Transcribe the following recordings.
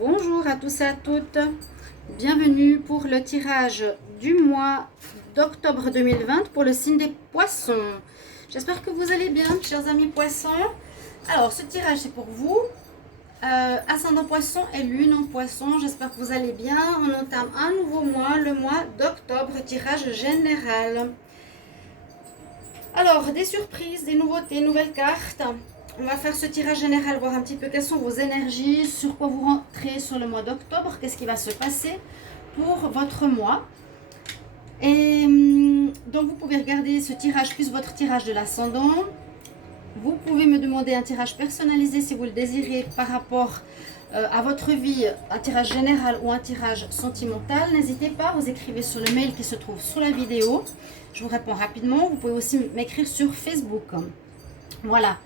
Bonjour à tous et à toutes, bienvenue pour le tirage du mois d'octobre 2020 pour le signe des poissons. J'espère que vous allez bien, chers amis poissons. Alors, ce tirage c'est pour vous, ascendant poisson et lune en poisson. J'espère que vous allez bien. On entame un nouveau mois, le mois d'octobre, tirage général. Alors, des surprises, des nouveautés, nouvelles cartes. On va faire ce tirage général, voir un petit peu quelles sont vos énergies, sur quoi vous rentrez sur le mois d'octobre, qu'est-ce qui va se passer pour votre mois. Et donc, vous pouvez regarder ce tirage plus votre tirage de l'ascendant. Vous pouvez me demander un tirage personnalisé si vous le désirez par rapport à votre vie, un tirage général ou un tirage sentimental. N'hésitez pas, vous écrivez sur le mail qui se trouve sous la vidéo. Je vous réponds rapidement. Vous pouvez aussi m'écrire sur Facebook. Voilà.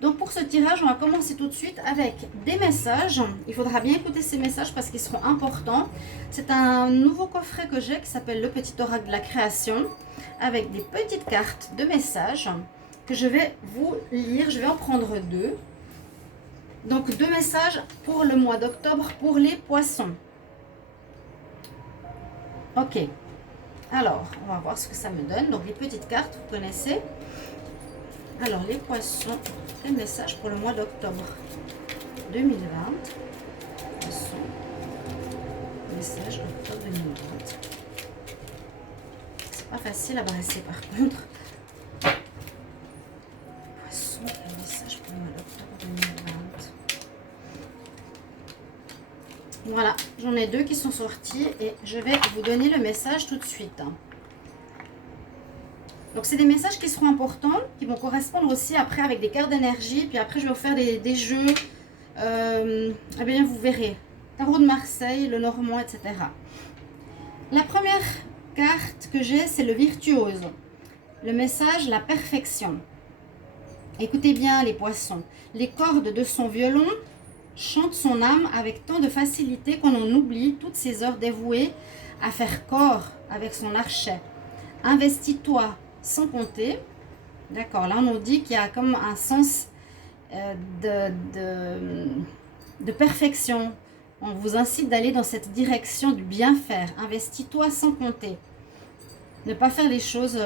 Donc pour ce tirage, on va commencer tout de suite avec des messages. Il faudra bien écouter ces messages parce qu'ils seront importants. C'est un nouveau coffret que j'ai qui s'appelle le petit oracle de la création, avec des petites cartes de messages que je vais vous lire. Je vais en prendre deux. Donc deux messages pour le mois d'octobre pour les poissons. Ok. Alors, on va voir ce que ça me donne. Donc les petites cartes, vous connaissez. Alors, les poissons, les messages pour le mois d'octobre 2020. Poissons, message octobre 2020. C'est pas facile à brasser par contre. Poissons, les messages pour le mois d'octobre 2020. Voilà, j'en ai deux qui sont sortis et je vais vous donner le message tout de suite. Donc, c'est des messages qui seront importants, qui vont correspondre aussi après avec des cartes d'énergie. Puis après, je vais vous faire des jeux. Eh bien, vous verrez. Tarot de Marseille, le Normand, etc. La première carte que j'ai, c'est le virtuose. Le message, la perfection. Écoutez bien les poissons. Les cordes de son violon chantent son âme avec tant de facilité qu'on en oublie toutes ces heures dévouées à faire corps avec son archet. Investis-toi sans compter. D'accord, là on nous dit qu'il y a comme un sens de perfection. On vous incite d'aller dans cette direction du bien faire. Investis-toi sans compter. Ne pas faire les choses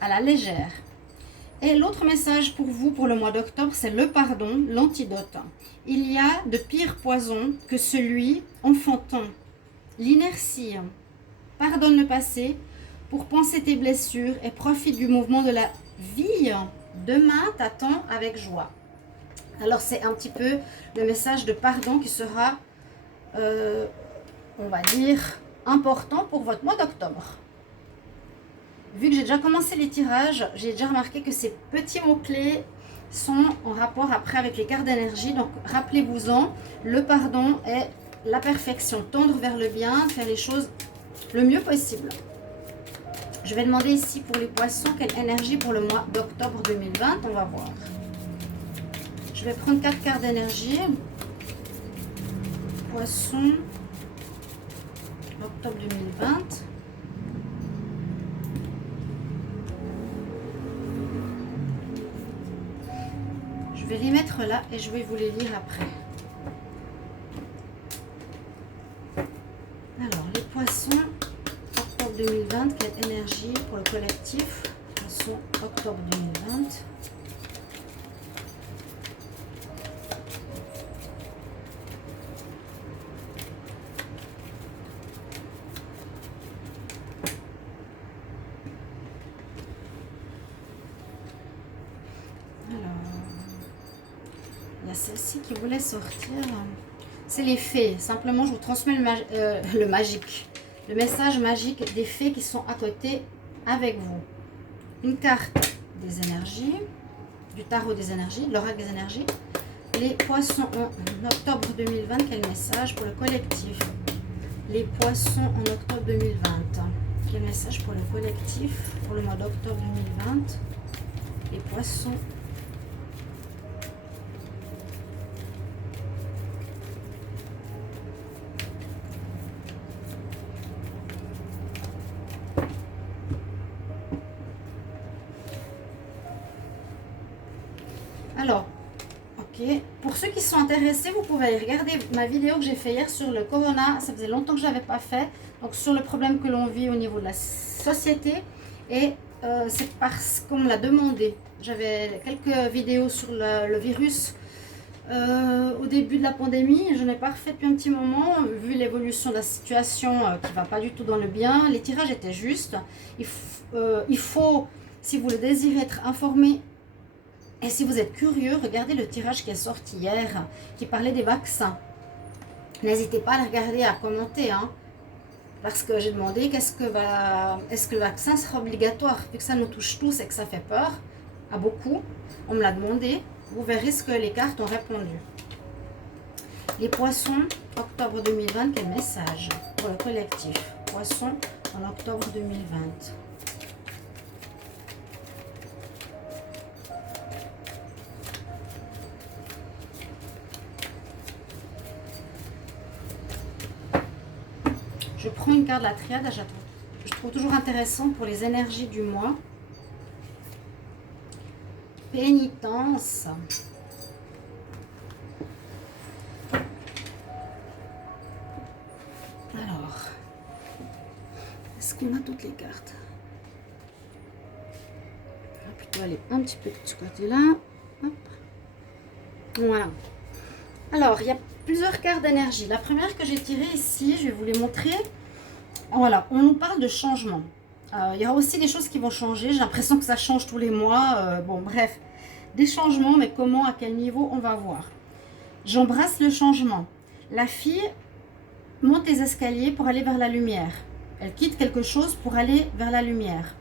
à la légère. Et l'autre message pour vous pour le mois d'octobre, c'est le pardon, l'antidote. Il y a de pires poisons que celui enfantin. L'inertie. Pardonne le passé pour penser tes blessures et profite du mouvement de la vie. Demain t'attend avec joie. Alors c'est un petit peu le message de pardon qui sera, on va dire, important pour votre mois d'octobre. Vu que j'ai déjà commencé les tirages, j'ai déjà remarqué que ces petits mots-clés sont en rapport après avec les cartes d'énergie. Donc rappelez-vous-en, le pardon est la perfection, tendre vers le bien, faire les choses le mieux possible. Je vais demander ici pour les poissons, quelle énergie pour le mois d'octobre 2020, on va voir. Je vais prendre 4 cartes d'énergie. Poissons, octobre 2020. Je vais les mettre là et je vais vous les lire après. Alors, les poissons, octobre 2020, quelle énergie pour le collectif? Poissons, octobre 2020. Il y a celle-ci qui voulait sortir. C'est les fées. Simplement, je vous transmets le magique. Le message magique des fées qui sont à côté avec vous. Une carte des énergies, du tarot des énergies, l'oracle des énergies. Les poissons en octobre 2020, quel message pour le collectif? Les poissons en octobre 2020. Quel message pour le collectif pour le mois d'octobre 2020? Les poissons. Alors, ok. Pour ceux qui sont intéressés, vous pouvez aller regarder ma vidéo que j'ai fait hier sur le corona. Ça faisait longtemps que je n'avais pas fait. Donc sur le problème que l'on vit au niveau de la société. Et c'est parce qu'on me l'a demandé. J'avais quelques vidéos sur le virus au début de la pandémie. Je n'ai pas refait depuis un petit moment. Vu l'évolution de la situation qui ne va pas du tout dans le bien. Les tirages étaient justes. Il faut, si vous le désirez, être informé. Et si vous êtes curieux, regardez le tirage qui est sorti hier, qui parlait des vaccins. N'hésitez pas à le regarder, à commenter, hein, parce que j'ai demandé est-ce que le vaccin sera obligatoire, vu que ça nous touche tous et que ça fait peur à beaucoup. On me l'a demandé. Vous verrez ce que les cartes ont répondu. Les poissons, octobre 2020, quel message pour le collectif? Poissons en octobre 2020. Je prends une carte de la triade, je trouve toujours intéressant pour les énergies du mois. Pénitence. Alors, est-ce qu'on a toutes les cartes? On va plutôt aller un petit peu de ce côté-là. Hop. Voilà. Alors, il y a plusieurs cartes d'énergie. La première que j'ai tirée ici, je vais vous les montrer. Voilà, on nous parle de changement. Il y aura aussi des choses qui vont changer. J'ai l'impression que ça change tous les mois. Bon, bref, des changements, mais comment, à quel niveau, on va voir. J'embrasse le changement. La fille monte les escaliers pour aller vers la lumière. Elle quitte quelque chose pour aller vers la lumière.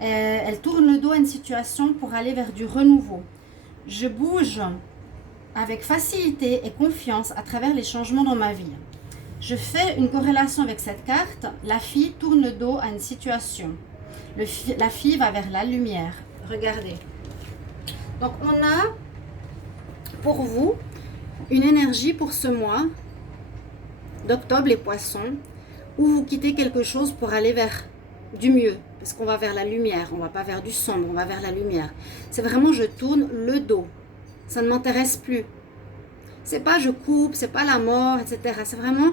Elle tourne le dos à une situation pour aller vers du renouveau. Je bouge avec facilité et confiance à travers les changements dans ma vie. Je fais une corrélation avec cette carte. La fille tourne le dos à une situation. La fille va vers la lumière. Regardez. Donc, on a pour vous une énergie pour ce mois d'octobre, les poissons, où vous quittez quelque chose pour aller vers du mieux. Parce qu'on va vers la lumière. On ne va pas vers du sombre, on va vers la lumière. C'est vraiment, je tourne le dos. Ça ne m'intéresse plus. C'est pas je coupe, c'est pas la mort, etc. C'est vraiment,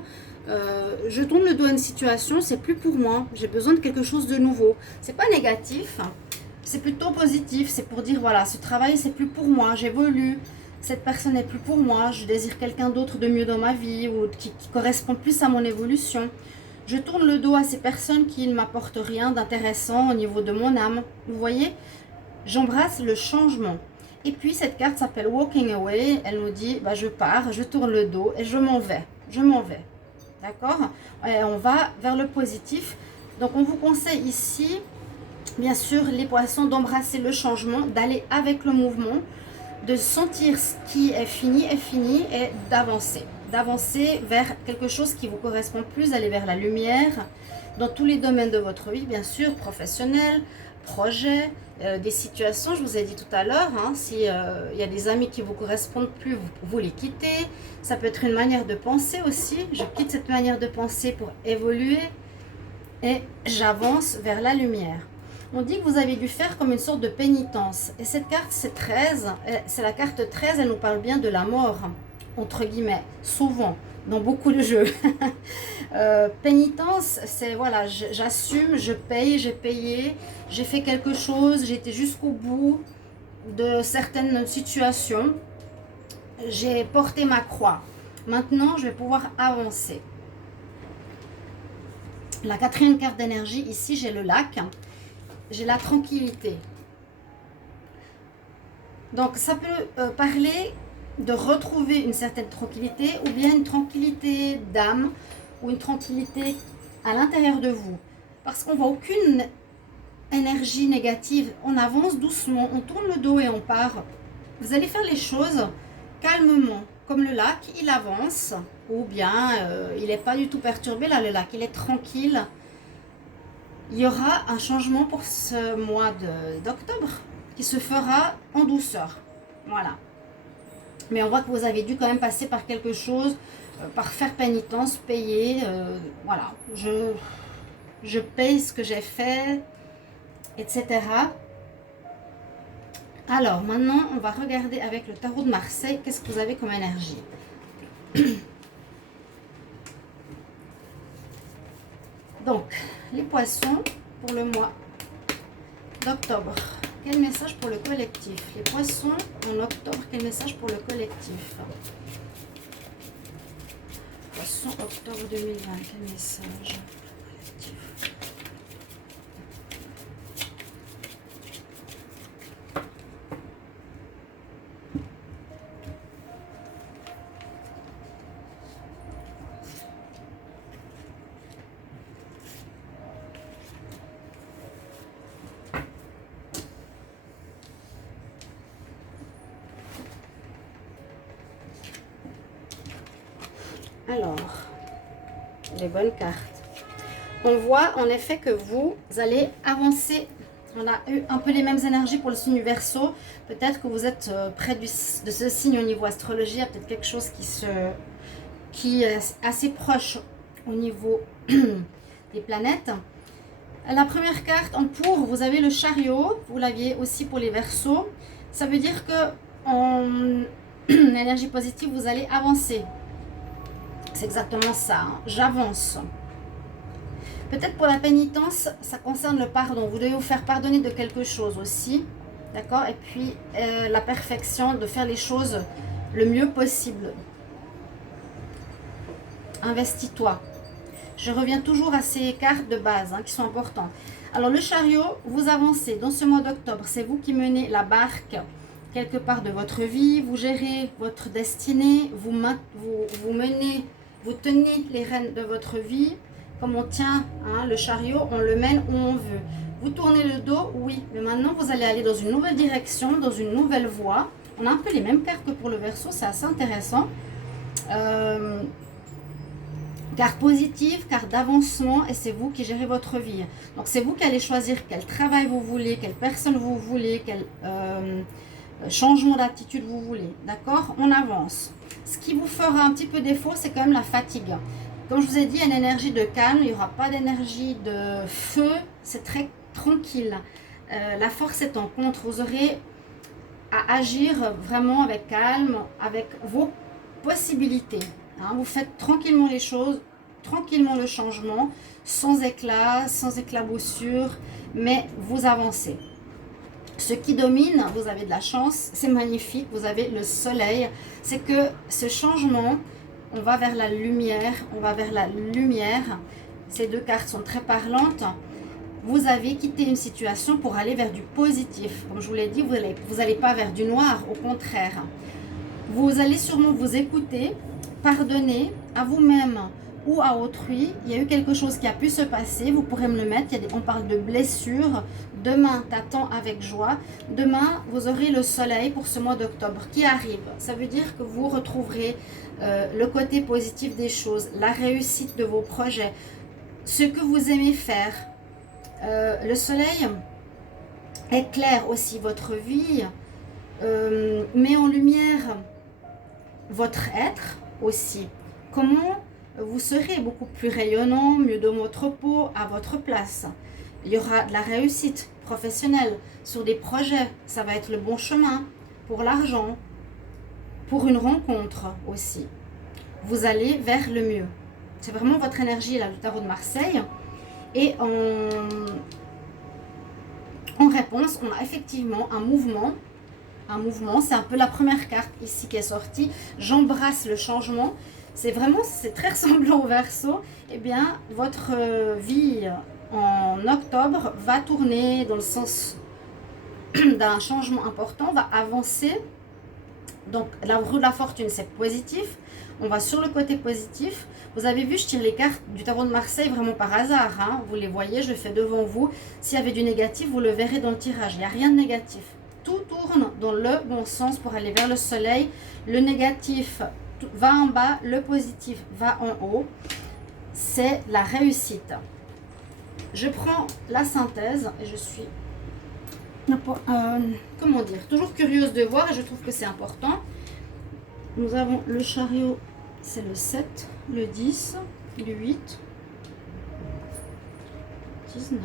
je tourne le dos à une situation, c'est plus pour moi. J'ai besoin de quelque chose de nouveau. C'est pas négatif, c'est plutôt positif. C'est pour dire, voilà, ce travail, c'est plus pour moi. J'évolue. Cette personne n'est plus pour moi. Je désire quelqu'un d'autre de mieux dans ma vie ou qui correspond plus à mon évolution. Je tourne le dos à ces personnes qui ne m'apportent rien d'intéressant au niveau de mon âme. Vous voyez, j'embrasse le changement. Et puis cette carte s'appelle Walking Away. Elle nous dit, bah, je pars, je tourne le dos et je m'en vais. Je m'en vais. D'accord? Et on va vers le positif. Donc on vous conseille ici, bien sûr, les poissons, d'embrasser le changement, d'aller avec le mouvement, de sentir ce qui est fini et d'avancer. D'avancer vers quelque chose qui vous correspond plus, d'aller vers la lumière, dans tous les domaines de votre vie, bien sûr, professionnel, projet, des situations, je vous ai dit tout à l'heure, hein, si y a des amis qui vous correspondent plus, vous les quittez. Ça peut être une manière de penser aussi. Je quitte cette manière de penser pour évoluer et j'avance vers la lumière. On dit que vous avez dû faire comme une sorte de pénitence. Et cette carte, c'est 13. C'est la carte 13, elle nous parle bien de la mort, entre guillemets, souvent, dans beaucoup de jeux. Pénitence, c'est voilà, j'assume, je paye, j'ai payé, j'ai fait quelque chose, j'ai été jusqu'au bout de certaines situations, j'ai porté ma croix. Maintenant, je vais pouvoir avancer. La quatrième carte d'énergie, ici, j'ai le lac, j'ai la tranquillité. Donc, ça peut parler de retrouver une certaine tranquillité ou bien une tranquillité d'âme ou une tranquillité à l'intérieur de vous. Parce qu'on ne voit aucune énergie négative. On avance doucement, on tourne le dos et on part. Vous allez faire les choses calmement. Comme le lac, il avance ou bien il n'est pas du tout perturbé. Là, le lac, il est tranquille. Il y aura un changement pour ce mois d'octobre qui se fera en douceur. Voilà. Mais on voit que vous avez dû quand même passer par quelque chose, par faire pénitence, payer. Voilà, je paye ce que j'ai fait, etc. Alors, maintenant, on va regarder avec le tarot de Marseille, qu'est-ce que vous avez comme énergie. Donc, les poissons pour le mois d'octobre. Quel message pour le collectif? Les poissons en octobre, quel message pour le collectif? Poissons octobre 2020, quel message? Alors, les bonnes cartes. On voit en effet que vous allez avancer. On a eu un peu les mêmes énergies pour le signe Verseau. Peut-être que vous êtes près de ce signe au niveau astrologie. Il y a peut-être quelque chose qui est assez proche au niveau des planètes. La première carte en pour, vous avez le chariot. Vous l'aviez aussi pour les Verseaux. Ça veut dire que en énergie positive, vous allez avancer. C'est exactement ça, hein. J'avance. Peut-être pour la pénitence, ça concerne le pardon. Vous devez vous faire pardonner de quelque chose aussi. D'accord? Et puis, la perfection, de faire les choses le mieux possible. Investis-toi. Je reviens toujours à ces cartes de base qui sont importantes. Alors, le chariot, vous avancez dans ce mois d'octobre. C'est vous qui menez la barque quelque part de votre vie. Vous gérez votre destinée. Vous menez... Vous tenez les rênes de votre vie, comme on tient le chariot, on le mène où on veut. Vous tournez le dos, oui, mais maintenant vous allez aller dans une nouvelle direction, dans une nouvelle voie. On a un peu les mêmes cartes que pour le Verseau, c'est assez intéressant. Carte positive, carte d'avancement, et c'est vous qui gérez votre vie. Donc c'est vous qui allez choisir quel travail vous voulez, quelle personne vous voulez, quel changement d'attitude vous voulez. D'accord? On avance. Ce qui vous fera un petit peu défaut, c'est quand même la fatigue. Comme je vous ai dit, il y a une énergie de calme, il n'y aura pas d'énergie de feu, c'est très tranquille. La force est en contre, vous aurez à agir vraiment avec calme, avec vos possibilités. Vous faites tranquillement les choses, tranquillement le changement, sans éclat, sans éclaboussure, mais vous avancez. Ce qui domine, vous avez de la chance, c'est magnifique, vous avez le soleil. C'est que ce changement, on va vers la lumière, on va vers la lumière. Ces deux cartes sont très parlantes. Vous avez quitté une situation pour aller vers du positif. Comme je vous l'ai dit, vous n'allez pas vers du noir, au contraire. Vous allez sûrement vous écouter, pardonner à vous-même ou à autrui. Il y a eu quelque chose qui a pu se passer, vous pourrez me le mettre. On parle de blessures. Demain, t'attends avec joie. Demain, vous aurez le soleil pour ce mois d'octobre qui arrive. Ça veut dire que vous retrouverez le côté positif des choses, la réussite de vos projets, ce que vous aimez faire. Le soleil éclaire aussi votre vie, met en lumière votre être aussi. Comment vous serez beaucoup plus rayonnant, mieux dans votre peau, à votre place. Il y aura de la réussite professionnelle sur des projets. Ça va être le bon chemin pour l'argent, pour une rencontre aussi. Vous allez vers le mieux. C'est vraiment votre énergie, là, le tarot de Marseille. Et en réponse, on a effectivement un mouvement. Un mouvement, c'est un peu la première carte ici qui est sortie. J'embrasse le changement. C'est très ressemblant au Verseau. Eh bien, votre vie en octobre va tourner dans le sens d'un changement important, va avancer. Donc, la roue de la fortune, c'est positif. On va sur le côté positif. Vous avez vu, je tire les cartes du tarot de Marseille vraiment par hasard. Vous les voyez, je le fais devant vous. S'il y avait du négatif, vous le verrez dans le tirage. Il n'y a rien de négatif. Tout tourne dans le bon sens pour aller vers le soleil. Le négatif va en bas, le positif va en haut. C'est la réussite. Je prends la synthèse et je suis, comment dire, toujours curieuse de voir et je trouve que c'est important. Nous avons le chariot, c'est le 7, le 10, le 8, 19.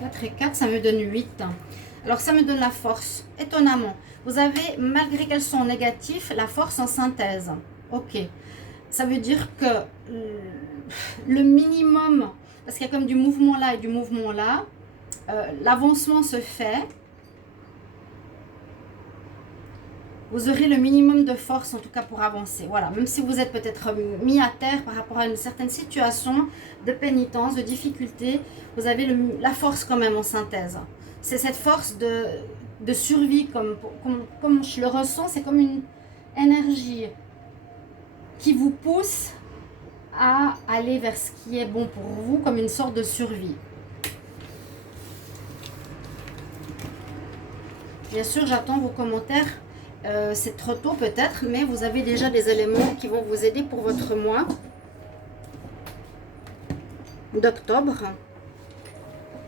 4 et 4, ça me donne 8. Alors, ça me donne la force, étonnamment. Vous avez, malgré qu'elles sont négatives, la force en synthèse. Ok. Ça veut dire que le minimum, parce qu'il y a comme du mouvement là et du mouvement là, l'avancement se fait. Vous aurez le minimum de force, en tout cas, pour avancer. Voilà, même si vous êtes peut-être mis à terre par rapport à une certaine situation de pénitence, de difficulté, vous avez la force quand même en synthèse. C'est cette force de survie, comme je le ressens, c'est comme une énergie qui vous pousse à aller vers ce qui est bon pour vous, comme une sorte de survie. Bien sûr, j'attends vos commentaires. C'est trop tôt peut-être, mais vous avez déjà des éléments qui vont vous aider pour votre mois d'octobre.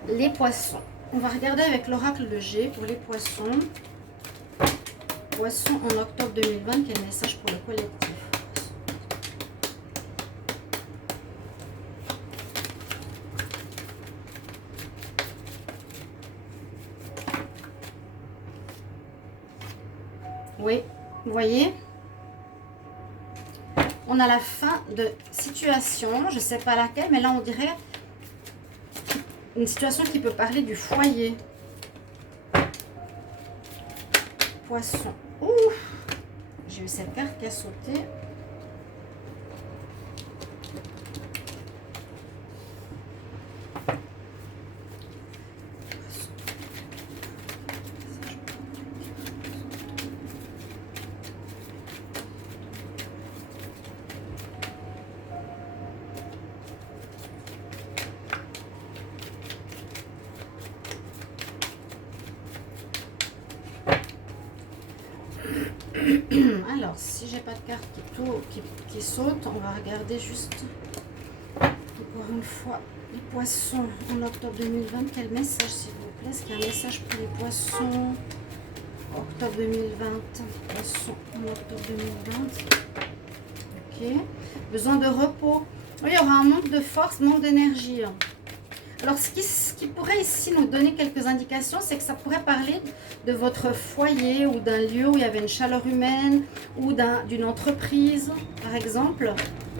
Les poissons. On va regarder avec l'oracle de G pour les poissons. Poissons en octobre 2020, quel message pour le collectif? Oui, vous voyez, on a la fin de situation, je ne sais pas laquelle, mais là on dirait une situation qui peut parler du foyer. Poisson. Ouf, j'ai eu cette carte qui a sauté. Alors, si j'ai pas de carte qui saute, on va regarder juste encore une fois les poissons en octobre 2020. Quel message, s'il vous plaît? Est-ce qu'il y a un message pour les poissons octobre 2020? Poissons en octobre 2020. Ok. Besoin de repos. Oui, il y aura un manque de force, manque d'énergie. Alors, ce qui pourrait ici nous donner quelques indications, c'est que ça pourrait parler de votre foyer ou d'un lieu où il y avait une chaleur humaine ou d'une entreprise, par exemple,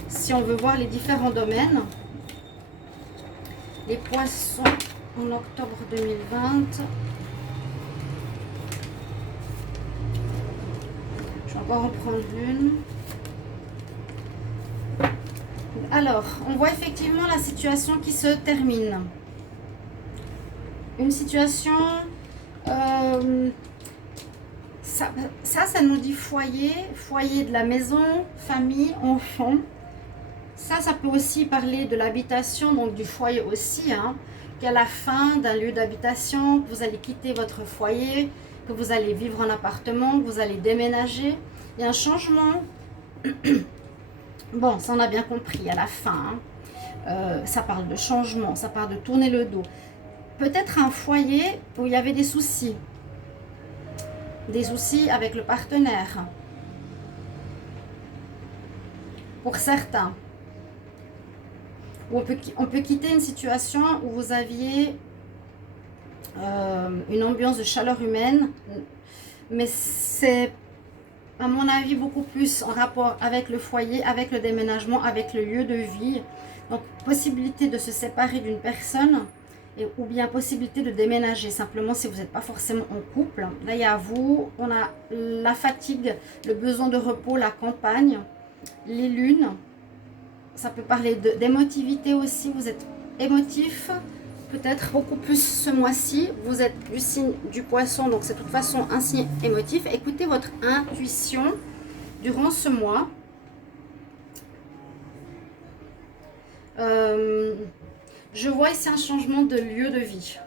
si on veut voir les différents domaines. Les poissons en octobre 2020. Je vais encore en prendre une. Alors, on voit effectivement la situation qui se termine. Une situation, ça nous dit foyer, foyer de la maison, famille, enfant. Ça peut aussi parler de l'habitation, donc du foyer aussi, hein, qu'à la fin d'un lieu d'habitation, que vous allez quitter votre foyer, que vous allez vivre en appartement, que vous allez déménager. Il y a un changement. Bon, ça on a bien compris à la fin. Hein. Ça parle de changement, ça parle de tourner le dos. Peut-être un foyer où il y avait des soucis. Des soucis avec le partenaire. Pour certains. On peut quitter une situation où vous aviez une ambiance de chaleur humaine. Mais c'est, à mon avis, beaucoup plus en rapport avec le foyer, avec le déménagement, avec le lieu de vie. Donc, possibilité de se séparer d'une personne ou bien possibilité de déménager, simplement si vous n'êtes pas forcément en couple. Là, il y a vous, on a la fatigue, le besoin de repos, la campagne, les lunes. Ça peut parler d'émotivité aussi, vous êtes émotif, peut-être beaucoup plus ce mois-ci. Vous êtes du signe du poisson, donc c'est de toute façon un signe émotif. Écoutez votre intuition durant ce mois. Je vois ici un changement de lieu de vie.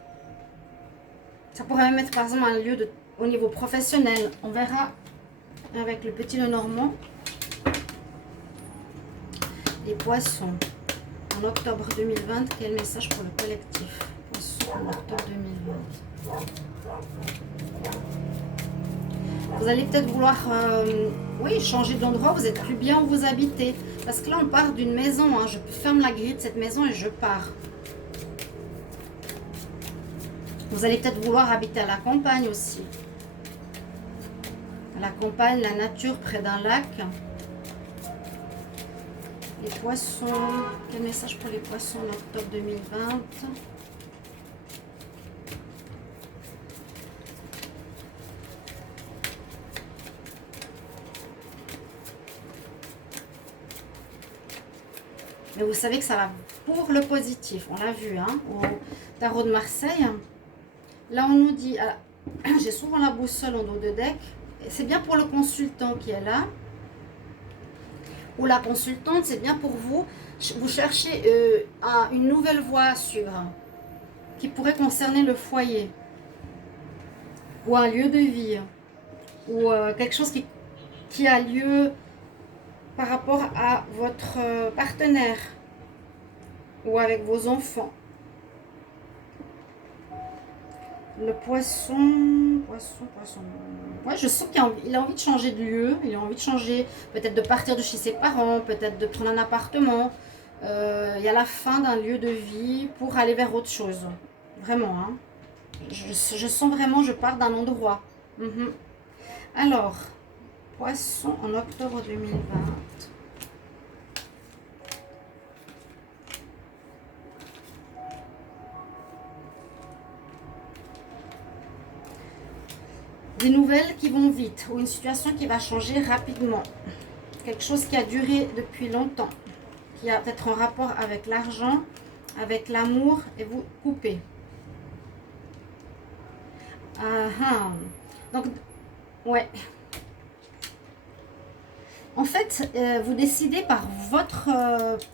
Ça pourrait même être par exemple un lieu au niveau professionnel. On verra avec le petit Lenormand. Les poissons en octobre 2020. Quel message pour le collectif? Poissons en octobre 2020. Vous allez peut-être vouloir oui, changer d'endroit. Vous n'êtes plus bien où vous habitez. Parce que là, on part d'une maison. Hein. Je ferme la grille de cette maison et je pars. Vous allez peut-être vouloir habiter à la campagne aussi. À la campagne, la nature, près d'un lac. Les poissons. Quel message pour les poissons en octobre 2020? Mais vous savez que ça va pour le positif. On l'a vu hein, au tarot de Marseille. Là, on nous dit... j'ai souvent la boussole en dos de deck. C'est bien pour le consultant qui est là. Ou la consultante, c'est bien pour vous. Vous cherchez une nouvelle voie à suivre. Qui pourrait concerner le foyer. Ou un lieu de vie. Ou quelque chose qui a lieu... par rapport à votre partenaire ou avec vos enfants. Le poisson. Ouais, je sens qu'il a envie de changer de lieu, il a envie de changer, peut-être de partir de chez ses parents, peut-être de prendre un appartement. Il y a la fin d'un lieu de vie pour aller vers autre chose. Vraiment, hein. Je sens vraiment, je pars d'un endroit. Alors... Poisson en octobre 2020. Des nouvelles qui vont vite ou une situation qui va changer rapidement. Quelque chose qui a duré depuis longtemps. Qui a peut-être un rapport avec l'argent, avec l'amour et vous coupez. Donc, ouais. En fait, vous décidez par votre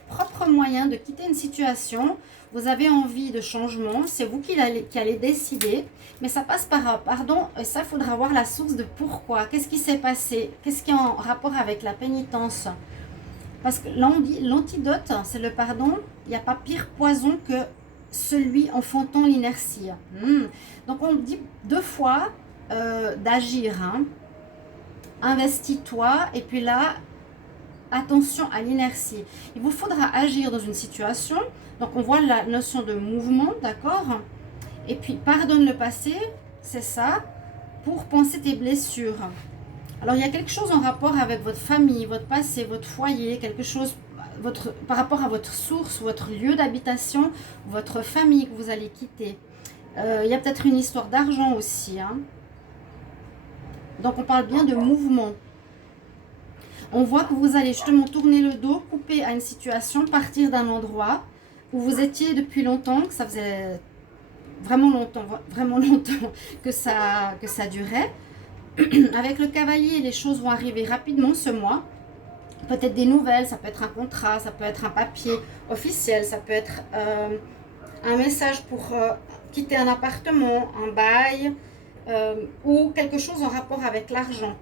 propre moyen de quitter une situation. Vous avez envie de changement. C'est vous qui allez décider. Mais ça passe par pardon. Et ça, il faudra voir la source de pourquoi. Qu'est-ce qui s'est passé? Qu'est-ce qui est en rapport avec la pénitence? Parce que là, on dit l'antidote, c'est le pardon. Il n'y a pas pire poison que celui enfantant l'inertie. Donc, on dit 2 fois d'agir. Investis-toi et puis là, attention à l'inertie. Il vous faudra agir dans une situation. Donc, on voit la notion de mouvement, d'accord? Et puis, pardonne le passé, c'est ça, pour penser tes blessures. Alors, il y a quelque chose en rapport avec votre famille, votre passé, votre foyer, quelque chose par rapport à votre source, votre lieu d'habitation, votre famille que vous allez quitter. Il y a peut-être une histoire d'argent aussi, hein. Donc, on parle bien de mouvement. On voit que vous allez justement tourner le dos, couper à une situation, partir d'un endroit où vous étiez depuis longtemps, que ça faisait vraiment longtemps que ça durait. Avec le cavalier, les choses vont arriver rapidement ce mois. Peut-être des nouvelles, ça peut être un contrat, ça peut être un papier officiel, ça peut être un message pour quitter un appartement, un bail, ou quelque chose en rapport avec l'argent.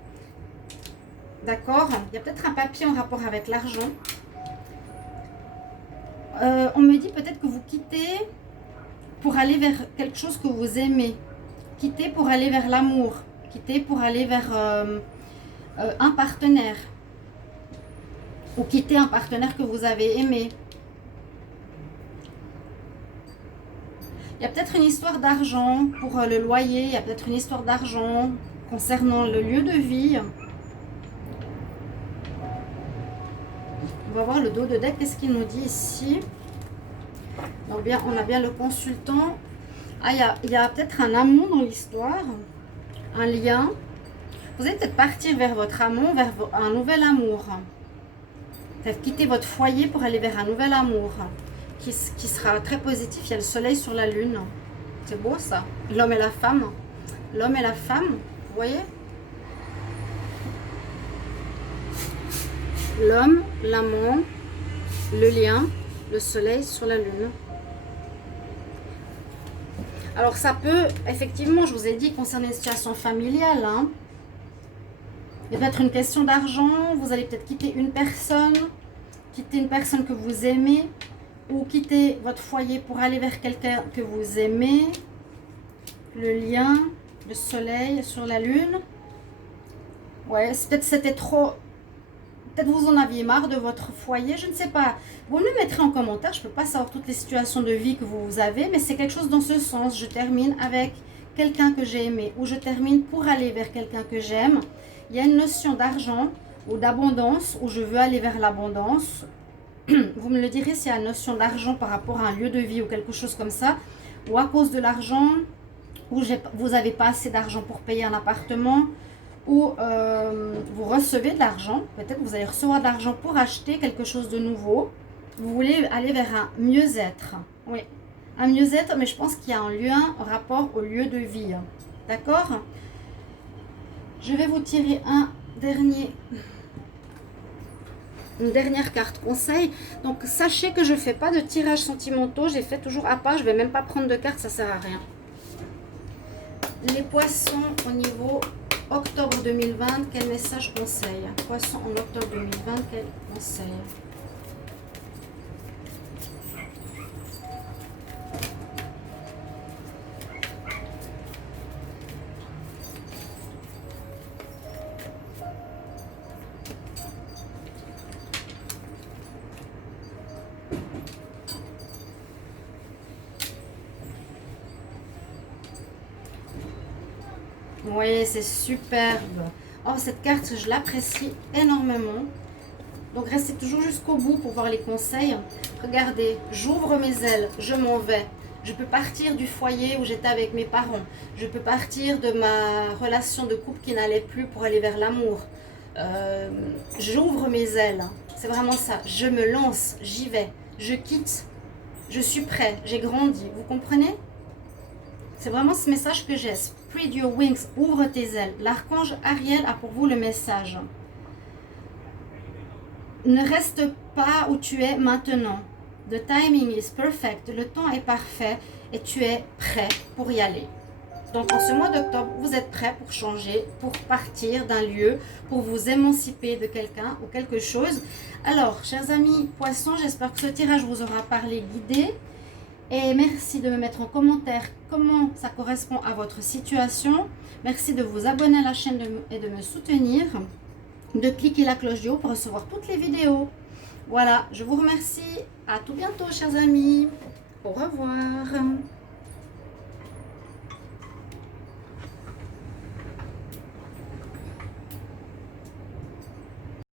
D'accord? Il y a peut-être un papier en rapport avec l'argent. On me dit peut-être que vous quittez pour aller vers quelque chose que vous aimez. Quittez pour aller vers l'amour. Quittez pour aller vers un partenaire. Ou quitter un partenaire que vous avez aimé. Il y a peut-être une histoire d'argent pour le loyer. Il y a peut-être une histoire d'argent concernant le lieu de vie. On va voir le dos de deck. Qu'est-ce qu'il nous dit ici? Donc bien, on a bien le consultant. Ah, il y a peut-être un amour dans l'histoire. Un lien. Vous allez peut-être partir vers votre amour, vers un nouvel amour. Peut-être quitter votre foyer pour aller vers un nouvel amour. Qui sera très positif. Il y a le soleil sur la lune. C'est beau ça. L'homme et la femme. L'homme et la femme. Vous voyez? L'homme, l'amant, le lien, le soleil sur la lune. Alors ça peut, effectivement, je vous ai dit, concerner une situation familiale. Hein. Il y a peut-être une question d'argent. Vous allez peut-être quitter une personne que vous aimez. Ou quitter votre foyer pour aller vers quelqu'un que vous aimez. Le lien, le soleil sur la lune. Ouais, peut-être c'était trop peut-être vous en aviez marre de votre foyer, je ne sais pas. Vous me le mettrez en commentaire, je ne peux pas savoir toutes les situations de vie que vous avez, mais c'est quelque chose dans ce sens. Je termine avec quelqu'un que j'ai aimé, ou je termine pour aller vers quelqu'un que j'aime. Il y a une notion d'argent ou d'abondance, où je veux aller vers l'abondance. Vous me le direz s'il y a une notion d'argent par rapport à un lieu de vie ou quelque chose comme ça, ou à cause de l'argent, ou vous n'avez pas assez d'argent pour payer un appartement, ou vous recevez de l'argent, peut-être vous allez recevoir de l'argent pour acheter quelque chose de nouveau. Vous voulez aller vers un mieux-être, oui, un mieux-être, mais je pense qu'il y a un lien, un rapport au lieu de vie, d'accord? Je vais vous tirer une dernière carte conseil. Donc sachez que je ne fais pas de tirage sentimentaux, j'ai fait toujours à part, je ne vais même pas prendre de cartes, ça ne sert à rien. Les poissons au niveau octobre 2020, quel message conseil? Poissons en octobre 2020, quel conseil? Oui, c'est superbe. Oh, cette carte, je l'apprécie énormément. Donc, restez toujours jusqu'au bout pour voir les conseils. Regardez, j'ouvre mes ailes, je m'en vais. Je peux partir du foyer où j'étais avec mes parents. Je peux partir de ma relation de couple qui n'allait plus pour aller vers l'amour. J'ouvre mes ailes. C'est vraiment ça. Je me lance, j'y vais. Je quitte. Je suis prêt, j'ai grandi. Vous comprenez? C'est vraiment ce message que j'ai. Spread your wings, ouvre tes ailes. L'archange Ariel a pour vous le message. Ne reste pas où tu es maintenant. The timing is perfect. Le temps est parfait et tu es prêt pour y aller. Donc en ce mois d'octobre, vous êtes prêt pour changer, pour partir d'un lieu, pour vous émanciper de quelqu'un ou quelque chose. Alors, chers amis poissons, j'espère que ce tirage vous aura parlé, guidé. Et merci de me mettre en commentaire comment ça correspond à votre situation. Merci de vous abonner à la chaîne et de me soutenir. De cliquer la cloche du haut pour recevoir toutes les vidéos. Voilà, je vous remercie. À tout bientôt, chers amis. Au revoir.